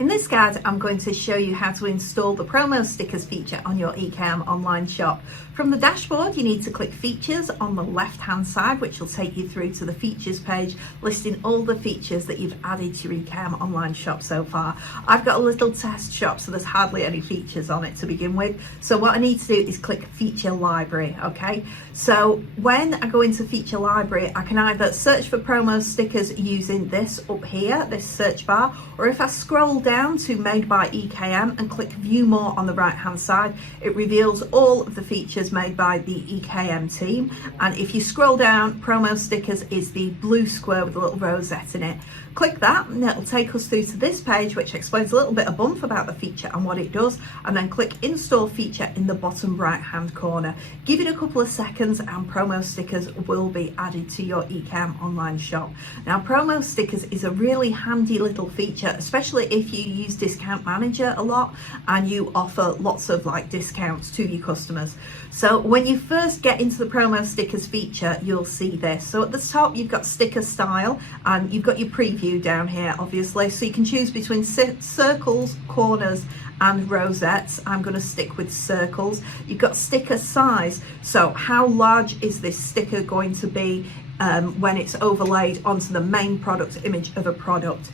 In this guide, I'm going to show you how to install the promo stickers feature on your EKM online shop. From the dashboard, you need to click features on the left hand side, which will take you through to the features page, listing all the features that you've added to your EKM online shop so far. I've got a little test shop, so there's hardly any features on it to begin with. So what I need to do is click feature library, okay? So when I go into feature library, I can either search for promo stickers using this up here, this search bar, or if I scroll down to Made by EKM and click View More on the right hand side, it reveals all of the features made by the EKM team. And if you scroll down, promo stickers is the blue square with a little rosette in it. Click that and it'll take us through to this page, which explains a little bit of bump about the feature and what it does, and then click install feature in the bottom right hand corner. Give it a couple of seconds and promo stickers will be added to your EKM online shop. Now, promo stickers is a really handy little feature, especially if you use Discount Manager a lot and you offer lots of discounts to your customers. So when you first get into the promo stickers feature, you'll see this. So at the top, you've got sticker style and you've got your preview down here, obviously. So you can choose between circles, corners, and rosettes. I'm going to stick with circles. You've got sticker size. So how large is this sticker going to be when it's overlaid onto the main product image of a product?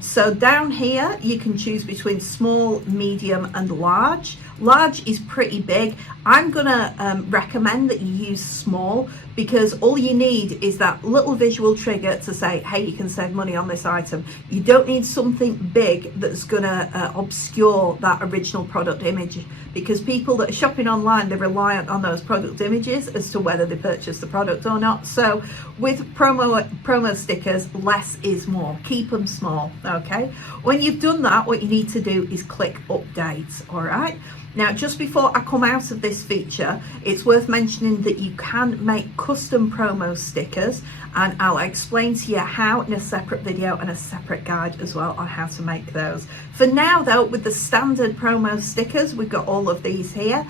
So down here you can choose between small, medium and large. Large is pretty big. I'm gonna recommend that you use small, because all you need is that little visual trigger to say, hey, you can save money on this item. You don't need something big that's gonna obscure that original product image, because people that are shopping online, they're reliant on those product images as to whether they purchase the product or not. So with promo stickers, less is more. Keep them small, okay? When you've done that, what you need to do is click update, all right? Now, just before I come out of this feature, it's worth mentioning that you can make custom promo stickers, and I'll explain to you how in a separate video and a separate guide as well on how to make those. For now though, with the standard promo stickers, we've got all of these here.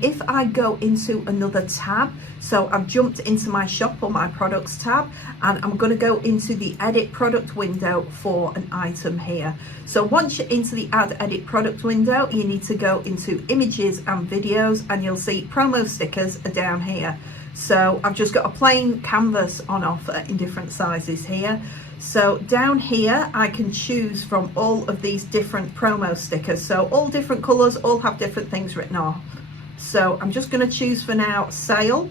If I go into another tab, so I've jumped into my shop or my products tab, and I'm going to go into the edit product window for an item here. So once you're into the add edit product window, you need to go into images and videos, and you'll see promo stickers are down here. So I've just got a plain canvas on offer in different sizes here. So down here I can choose from all of these different promo stickers, so all different colors, all have different things written on. So I'm just going to choose for now sale,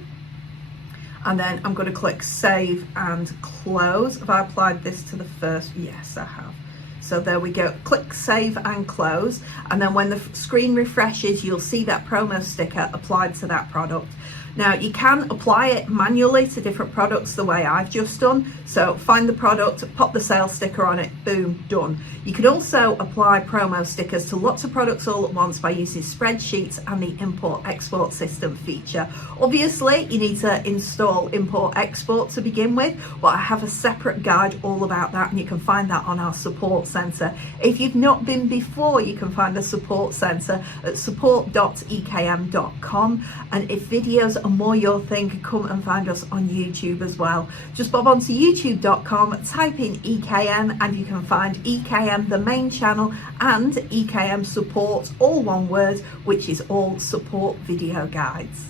and then I'm going to click save and close. Have I applied this to the first? Yes, I have. So there we go, click save and close, and then when the screen refreshes, you'll see that promo sticker applied to that product. Now you can apply it manually to different products the way I've just done. So find the product, pop the sales sticker on it, boom, done. You can also apply promo stickers to lots of products all at once by using spreadsheets and the import export system feature. Obviously you need to install import export to begin with, but I have a separate guide all about that, and you can find that on our support center. If you've not been before, you can find the support center at support.ekm.com, and if videos are more your thing, come and find us on YouTube as well. Just bob onto youtube.com, type in EKM, and you can find EKM the main channel and EKM support, all one word, which is all support video guides.